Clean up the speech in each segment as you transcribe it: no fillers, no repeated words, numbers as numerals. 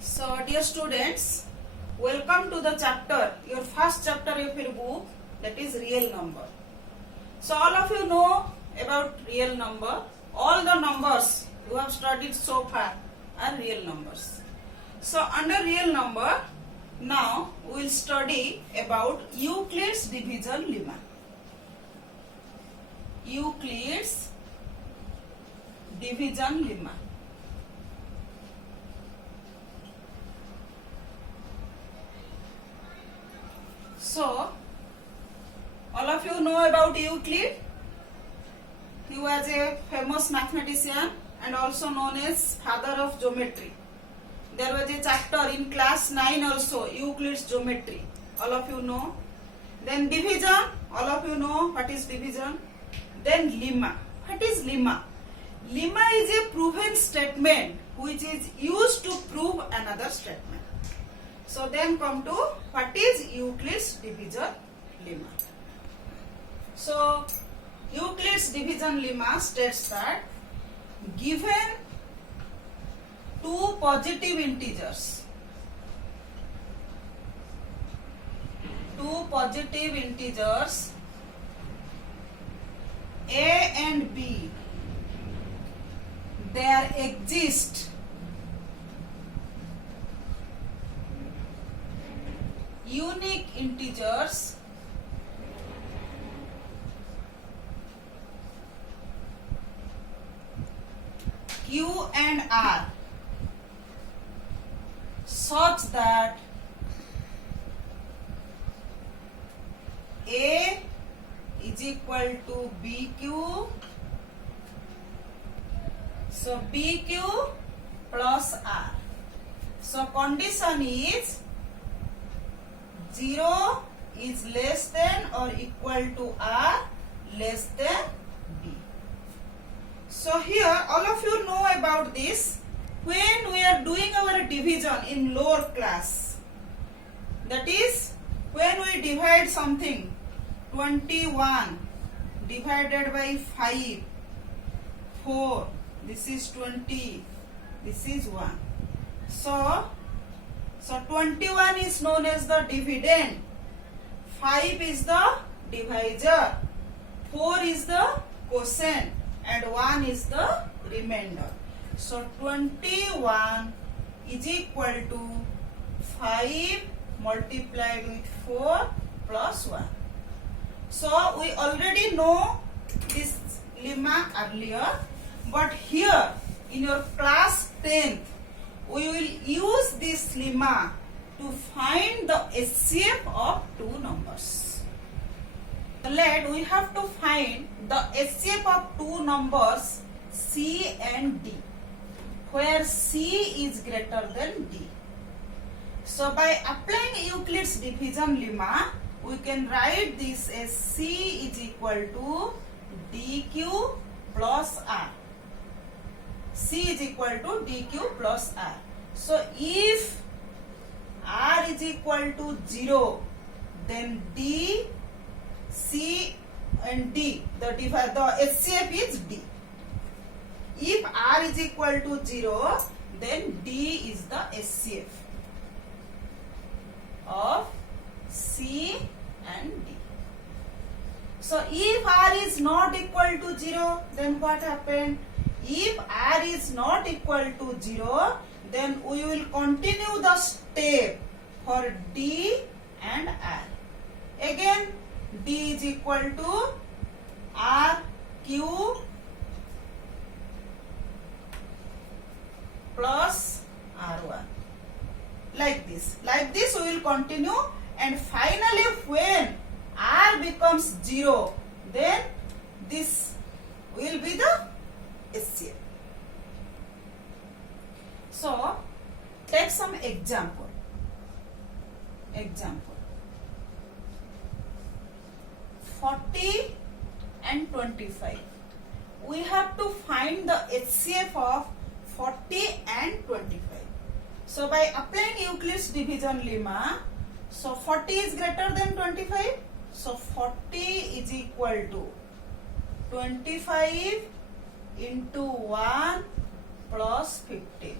So, dear students, welcome to the chapter, your first chapter of your book, that is real number. So, all of you know about real number. All the numbers you have studied so far are real numbers. So, under real number, now we will study about Euclid's division lemma. Euclid's division lemma. So, all of you know about Euclid. He was a famous mathematician and also known as father of geometry. There was a chapter in class 9 also, Euclid's geometry. All of you know. Then division, all of you know what is division. Then lemma. What is lemma? Lemma is a proven statement which is used to prove another statement. So then come to what is Euclid's division lemma. So Euclid's division lemma states that given two positive integers, A and B, there exist unique integers Q and R such that A is equal to BQ, so BQ plus R. So condition is 0 is less than or equal to R less than B. So here all of you know about this. When we are doing our division in lower class, that is when we divide something, 21 divided by 5, 4, this is 20, this is 1. So 21 is known as the dividend, 5 is the divisor, 4 is the quotient and 1 is the remainder. So 21 is equal to 5 multiplied with 4 plus 1. So we already know this lemma earlier, but here in your class 10th we will use this lemma to find the HCF of two numbers. Let we have to find the HCF of two numbers C and D, where C is greater than D. So by applying Euclid's division lemma, we can write this as C is equal to DQ plus R. C is equal to DQ plus R. So if R is equal to 0, then D, C and D, the HCF is D. If R is equal to 0, then D is the HCF of C and D. So if R is not equal to 0, then what happened? If R is not equal to 0, then we will continue the step for D and R. Again, D is equal to RQ plus R1. Like this we will continue, and finally when R becomes 0, then this will be the HCF. So take some example. 40 and 25. We have to find the HCF of 40 and 25. So by applying Euclid's division lemma, so 40 is greater than 25. So 40 is equal to 25 into 1 plus 15.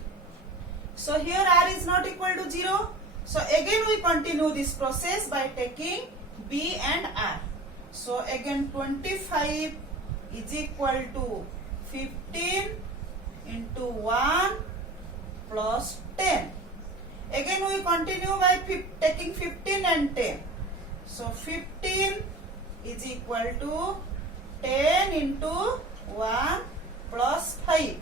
So here r is not equal to 0. So again we continue this process by taking b and r. So again 25 is equal to 15 into 1 plus 10. Again we continue by taking 15 and 10. So 15 is equal to 10 into 1 plus 5.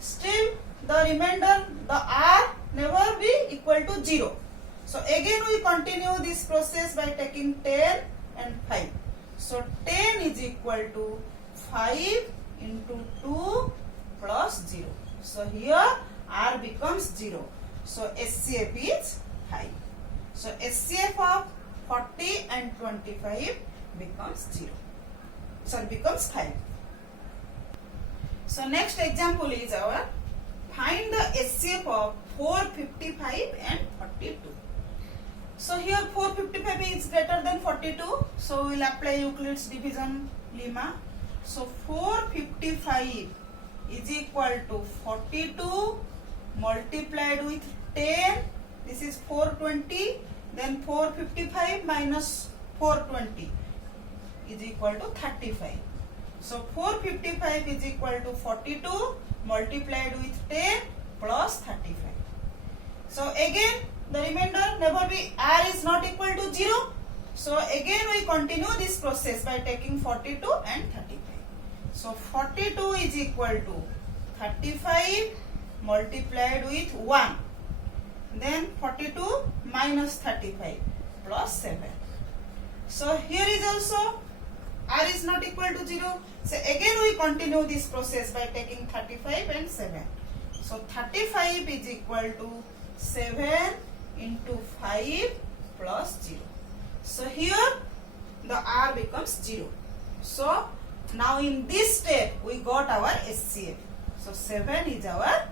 Still the remainder, the r never be equal to 0. So again we continue this process by taking 10 and 5. So 10 is equal to 5 into 2 plus 0. So here r becomes 0. So SCF is 5. So SCF of 40 and 25 becomes 0. Sorry, becomes 5. So next example is our find the SCF of 455 and 42. So here 455 is greater than 42. So we will apply Euclid's division lemma. So 455 is equal to 42 multiplied with 10. This is 420. Then 455 minus 420 is equal to 35. So 455 is equal to 42 multiplied with 10 plus 35. So again the remainder never be, r is not equal to 0. So again we continue this process by taking 42 and 35. So 42 is equal to 35 multiplied with 1. Then 42 minus 35 plus 7. So here is also r is not equal to 0. So again we continue this process by taking 35 and 7. So 35 is equal to 7 into 5 plus 0. So here the r becomes 0. So now in this step we got our SCF. So 7 is our